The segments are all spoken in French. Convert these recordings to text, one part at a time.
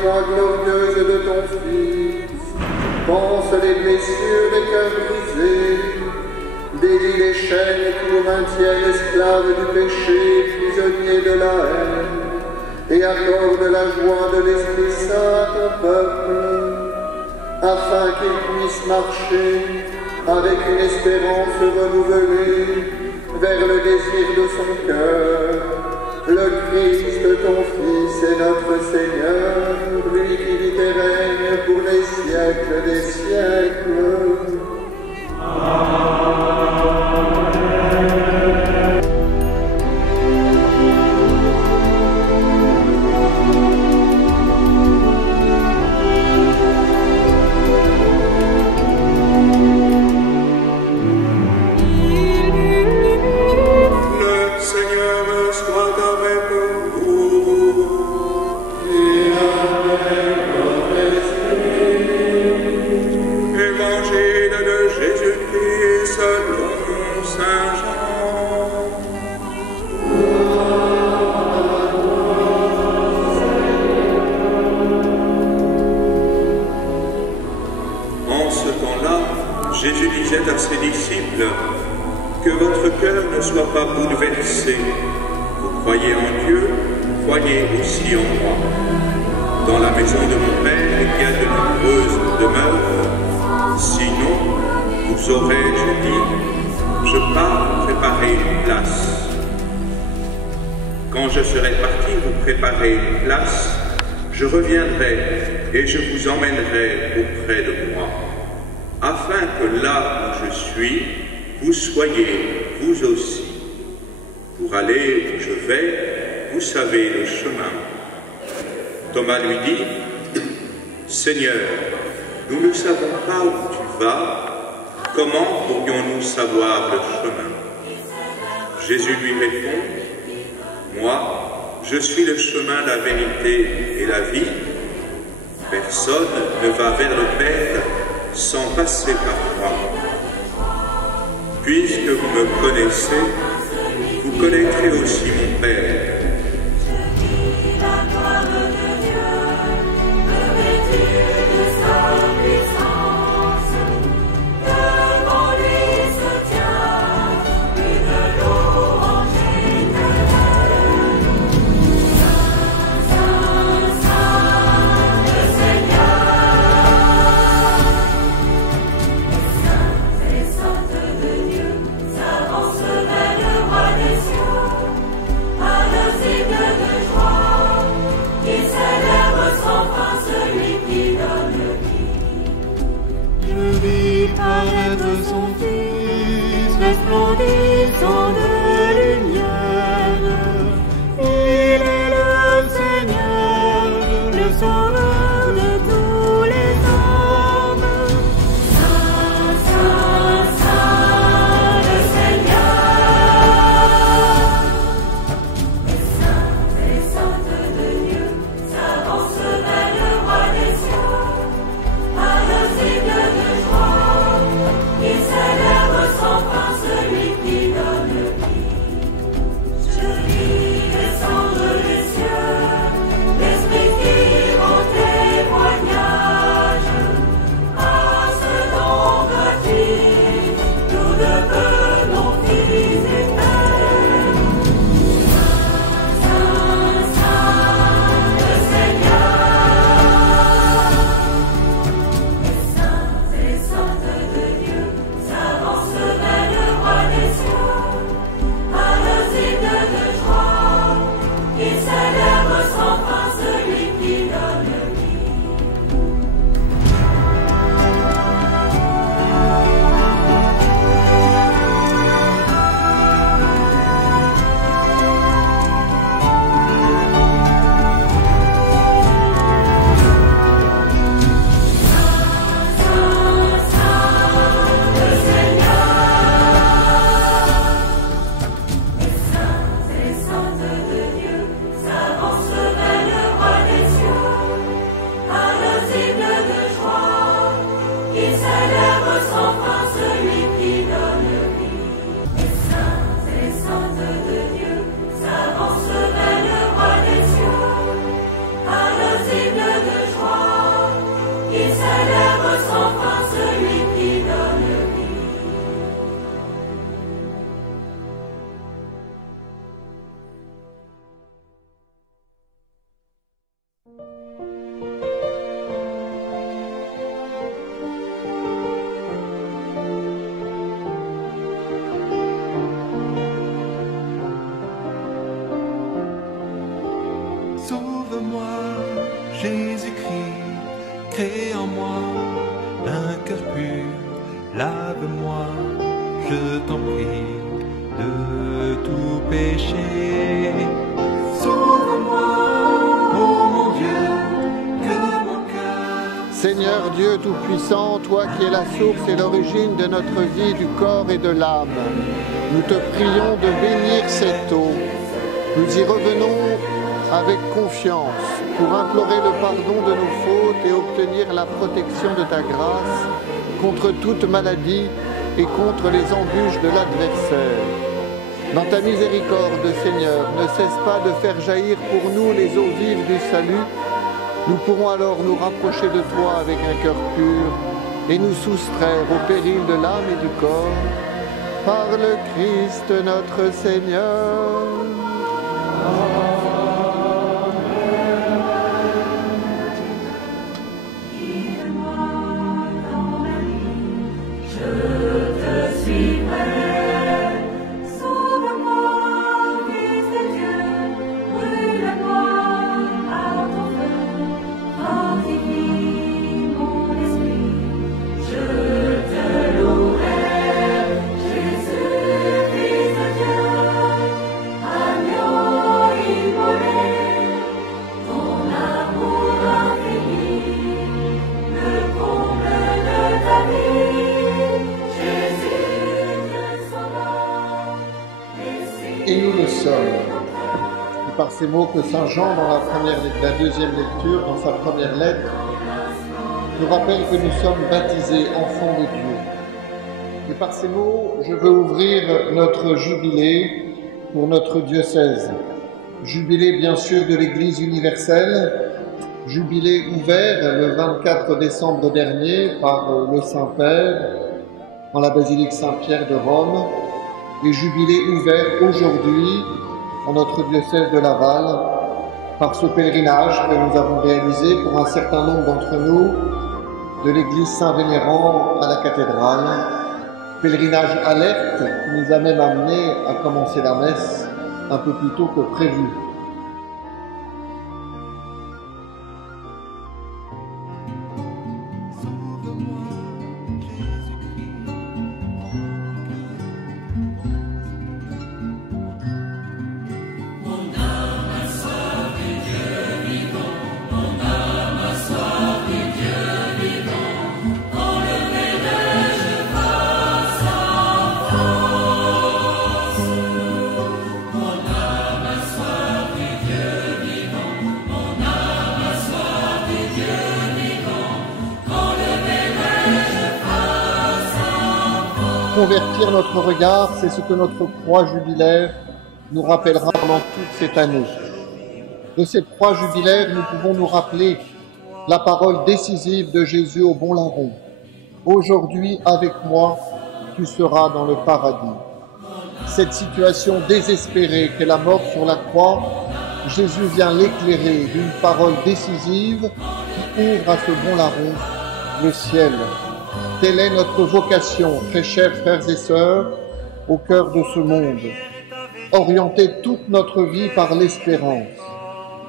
joie glorieuse de ton Fils. Pense les blessures des cœurs brisés, délie les chaînes qui nous maintiennent esclaves du péché, prisonniers de la haine, et accorde la joie de l'Esprit Saint à ton peuple, afin qu'il puisse marcher avec une espérance renouvelée vers le désir de son cœur, le Christ, ton Fils et notre Seigneur, lui qui vit et règne pour les siècles des siècles. Jésus disait à ses disciples, que votre cœur ne soit pas bouleversé. Vous croyez en Dieu, croyez aussi en moi. Dans la maison de mon Père, il y a de nombreuses demeures. Sinon, vous aurais-je dit, je pars préparer une place. Quand je serai parti vous préparer une place, je reviendrai et je vous emmènerai auprès de moi, afin que là où je suis, vous soyez, vous aussi. Pour aller où je vais, vous savez le chemin. Thomas lui dit, Seigneur, nous ne savons pas où tu vas, comment pourrions-nous savoir le chemin? Jésus lui répond, moi, je suis le chemin, la vérité et la vie. Personne ne va vers le Père sans passer par moi. Puisque vous me connaissez, vous connaîtrez aussi mon Père. Vers le Sauve-moi, Jésus-Christ, crée en moi un cœur pur, lave-moi, je t'en prie, de tout péché. Sauve-moi, ô mon Dieu, que mon cœur... Seigneur Dieu Tout-Puissant, toi qui es la source et l'origine de notre vie, du corps et de l'âme, nous te prions de bénir cette eau. Nous y revenons avec confiance pour implorer le pardon de nos fautes et obtenir la protection de ta grâce contre toute maladie et contre les embûches de l'adversaire. Dans ta miséricorde, Seigneur, ne cesse pas de faire jaillir pour nous les eaux vives du salut. Nous pourrons alors nous rapprocher de toi avec un cœur pur et nous soustraire au péril de l'âme et du corps, par le Christ notre Seigneur. Et nous le sommes. Et par ces mots que Saint Jean, dans la deuxième lecture, dans sa première lettre, nous rappelle que nous sommes baptisés enfants de Dieu. Et par ces mots, je veux ouvrir notre jubilé pour notre diocèse. Jubilé bien sûr de l'Église universelle, jubilé ouvert le 24 décembre dernier par le Saint-Père en la basilique Saint-Pierre de Rome, et jubilé ouvert aujourd'hui en notre diocèse de Laval par ce pèlerinage que nous avons réalisé pour un certain nombre d'entre nous de l'église Saint-Vénérand à la cathédrale. Pèlerinage alerte qui nous a même amené à commencer la messe un peu plus tôt que prévu. Convertir notre regard, c'est ce que notre croix jubilaire nous rappellera pendant toute cette année. De cette croix jubilaire, nous pouvons nous rappeler la parole décisive de Jésus au bon larron. Aujourd'hui, avec moi, tu seras dans le paradis. Cette situation désespérée qu'est la mort sur la croix, Jésus vient l'éclairer d'une parole décisive qui ouvre à ce bon larron le ciel. Telle est notre vocation, très chers frères et sœurs, au cœur de ce monde. Orienter toute notre vie par l'espérance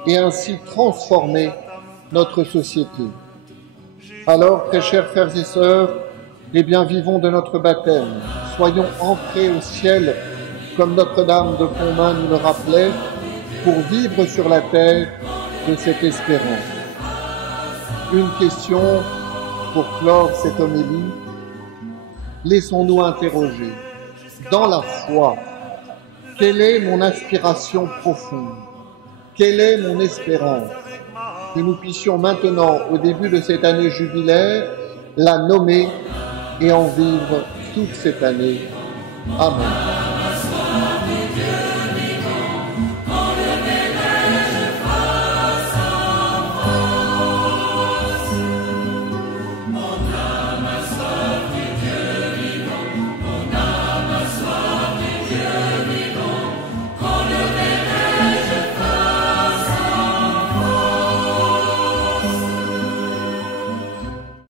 et ainsi transformer notre société. Alors, très chers frères et sœurs, eh bien, vivons de notre baptême. Soyons ancrés au ciel, comme Notre-Dame de Pontmain nous le rappelait, pour vivre sur la terre de cette espérance. Une question pour clore cette homélie. Laissons-nous interroger. Dans la foi, quelle est mon aspiration profonde? Quelle est mon espérance? Que nous puissions maintenant, au début de cette année jubilaire, la nommer et en vivre toute cette année. Amen.